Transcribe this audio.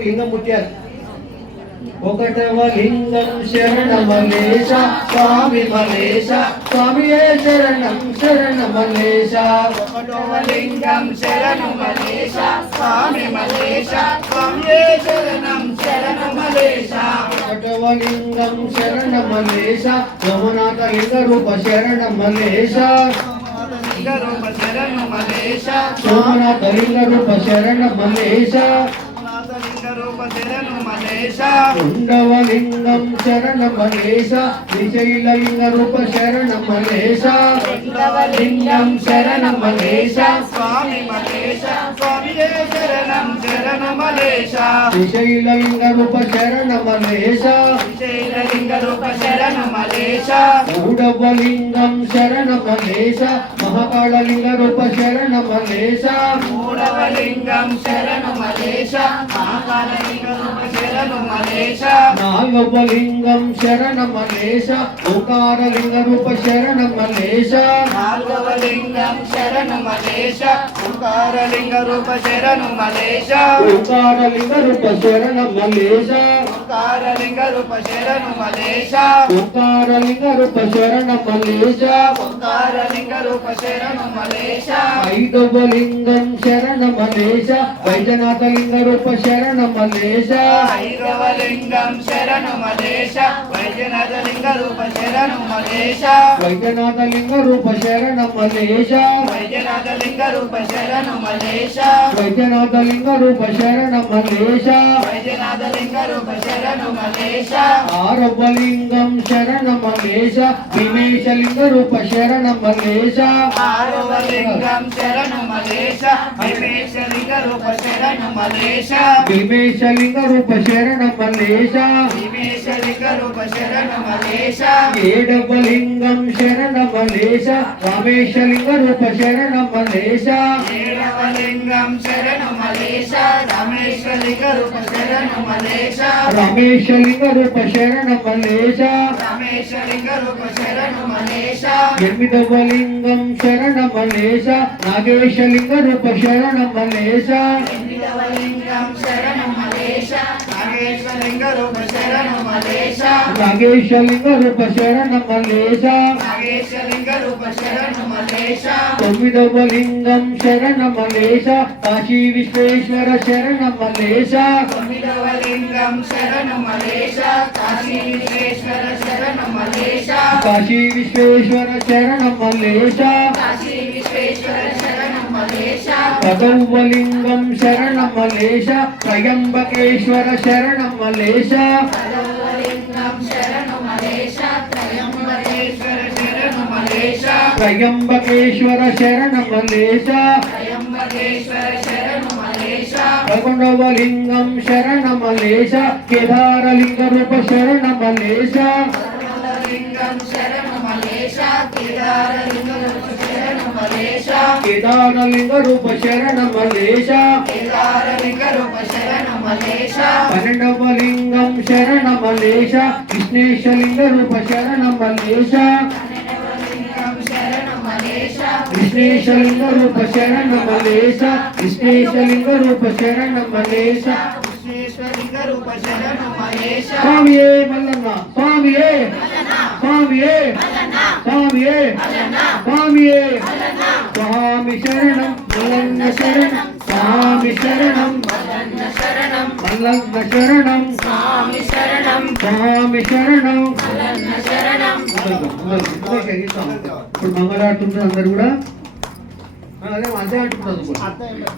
ఒక్కొక్క లింగం ముట్టారు ఒకటవ లింగం శరణమలేశ స్వామి మలేశ స్వామియే శరణం శరణమలేశ ఒకటవ లింగం శరణు మలేశ స్వామి మలేశ స్వామియే శరణం శరణు మలేశ ఒకటవ లింగం శరణమలేశ సోమనాథ లింగ రూప శరణమలేశ లింగ రూప శరణు మలేశ సోమనాథ లింగ రూప శరణమలేశ నాథ లింగ రూప శరణు మలేశ రెండవ లింగం శరణమలేశ శ్రీశైల లింగ రూప శరణమలేశ. రెండవ లింగం శరణు మలేశ స్వామి మలేశ స్వామియే శరణం శరణు మలేశ శ్రీశైల లింగ రూప శరణు మలేశ మూడవ లింగం శరణమలేశ మహాకాళ లింగ రూప శరణమలేశ మూడవ లింగం శరణు మలేశ మహాకాల లింగ రూప శరణు మలేశ నాలుగవ లింగం శరణమలేశ ఓకార లింగ రూప శరణమలేశ నాలుగవ లింగం శరణు మలేశ ఓంకార లింగ రూప శరణు మలేశ ఓకార లింగ రూప శరణమలేశ ఓంకార లింగ రూప శరణు మలేశ ఓకార లింగ రూప శరణమలేశ ఓంకార లింగ రూప శరణు మలేశ ఐదవ లింగం శరణమలేశ వైద్యనాథ లింగ రూప శరణమలేశ ఐదవ లింగం శరణు మలేశ వైద్యనాథ లింగ రూప శరణు మలేశ వైద్యనాథ లింగ రూప శరణమలేశ వైద్యనాథ లింగ రూప శరణు మలేశ వైద్యనాథ లింగ రూప శరణమలేశ వైద్యనాథ లింగ రూప శరణు మలేశ ఆరవ లింగం శరణమలేశ విమేశ లింగ రూప శరణమలేశ ఆరవ లింగం శరణు మలేశ విమేశ లింగ రూప శరణు మలేశ విమేశ లింగ రూప శరణమలేశ విమేశ లింగ రూప శరణు శరణమలేశ. రామేశ లింగ రూప శరణమలేశ. ఏడవ లింగం శరణు మలేశ రమేశ లింగ రూప శరణు మలేశ రమేశ లింగ రూప శరణమలేశ. రమేశ లింగ రూప శరణు మలేశ ఎనిమిదవ లింగం శరణమలేశ. నాగేశ లింగ రూప శరణమలేశ. ఎనిమిదవ లింగం శరణు మలేశ నాగేశ లింగ రూప శరణు మలేశ రూప రూప శరణు మలేశ తొమ్మిదవ లింగం శరణమలేశ కాశీ విశ్వేశ్వర శరణమలేశ తొమ్మిదవ లింగం శరణు మలేశ కాశీ విశ్వేశ్వర శరణు మలేశ కాశీ విశ్వేశ్వర శరణమలేశ కాశీ విశ్వేశ్వర శరణు మలేశ త్రయంబకేశ్వర శరణు మలేశ. త్రయంబకేశ్వర శరణు మలేశ. త్రయంబకేశ్వర శరణు మలేశ. పదకొండవ లింగం శరణమలేశ కేదార లింగ రూప శరణు మలేశ. శరణు లింగ రూప శరణమలేశ కేదార లింగ రూప శరణు మలేశ పన్నెండవ లింగం శరణమలేశ కృష్ణేశ లింగ రూప శరణు మలేశ కృష్ణేశ లింగ రూప శరణమలేశ కృష్ణేశ లింగ రూప శరణు మలేశ స్వామియే మల్లన్న స్వామియే స్వామియే స్వామియే. స్వామియే. స్వామి శరణం మల్లన్న శరణం. స్వామి శరణం మల్లన్న శరణం. మల్లన్న శరణం స్వామి శరణం. స్వామి శరణం మల్లన్న శరణం ఇప్పుడు మంగళ ఆడుతుంటారు అందరు కూడా. ఆ, అదే అదే అంటున్నారు కూడా.